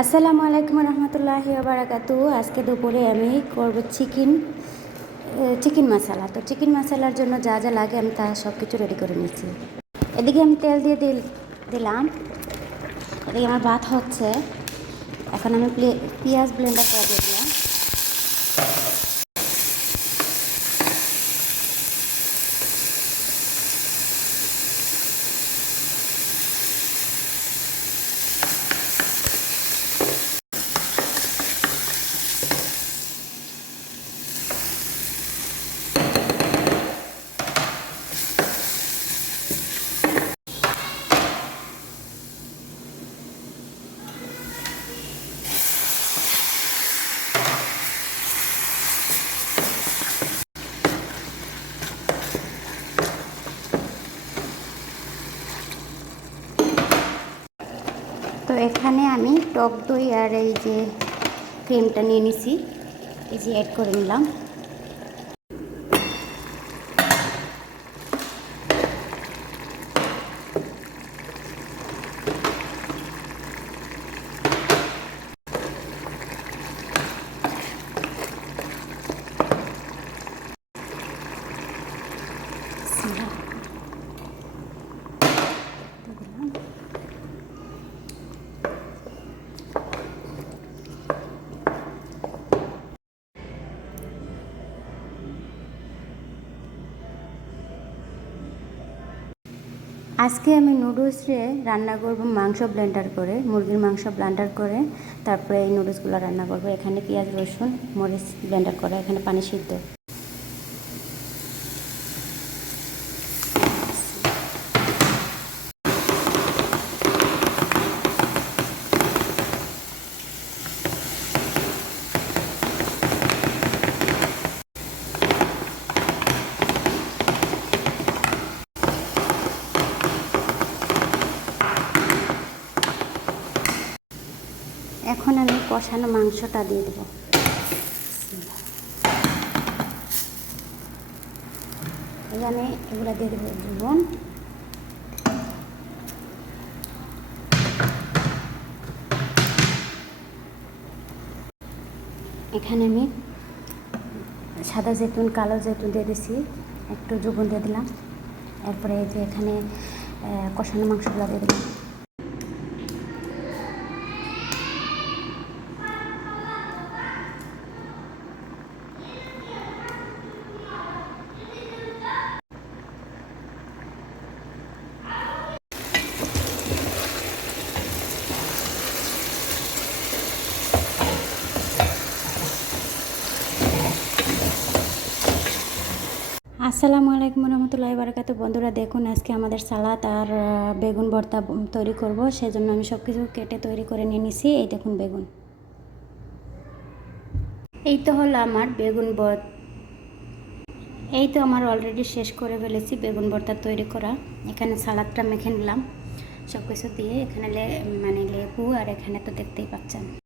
আসসালামু আলাইকুম রহমতুল্লাহি ওয়া বারাকাতুহু। আজকে দুপুরে আমি করব চিকেন মশলা। তো চিকেন মশলার জন্য যা যা লাগে আমি তা সব কিছু রেডি করে নিয়েছি। এদিকে আমি তেল দিয়ে দিলাম। এদিকে আমার ভাত হচ্ছে। এখন আমি পেঁয়াজ ব্লেন্ডার করে দিয়ে দিলাম। তো এখানে আমি টক দই আর এই যে ক্রিমটা নিয়ে নিছি, এই যে অ্যাড করে নিলাম। আজকে আমি নুডলসে রান্না করব মাংস ব্লেন্ডার করে, মুরগির মাংস ব্লেন্ডার করে তারপরে এই নুডলসগুলো রান্না করব। এখানে পেঁয়াজ রসুন মরিচ ব্লেন্ডার করা, এখানে পানি সিদ্ধ। এখন আমি কষানো মাংসটা দিয়ে দেবো। এখানে এগুলো দিয়ে দেবো লবণ, এখানে আমি সাদা জৈতুন কালো জৈতুন দিয়ে দিছি, একটু জৈতুন দিয়ে দিলাম। এরপরে এই যে এখানে কষানো মাংসগুলো দিয়ে দিলাম। আসসালামু আলাইকুম রহমতুল্লাহি বারাকাতুহু। বন্ধুরা দেখুন, আজকে আমাদের সালাদ আর বেগুন ভর্তা তৈরি করব। সেজন্য আমি সব কিছু কেটে তৈরি করে নিয়ে নিছি। এই দেখুন বেগুন। এই তো হলো আমার এই তো আমার অলরেডি শেষ করে ফেলেছি বেগুন ভর্তা তৈরি করা। এখানে সালাদটা মেখে নিলাম সব কিছু দিয়ে। এখানে লেবু আর এখানে তো দেখতেই পাচ্ছেন।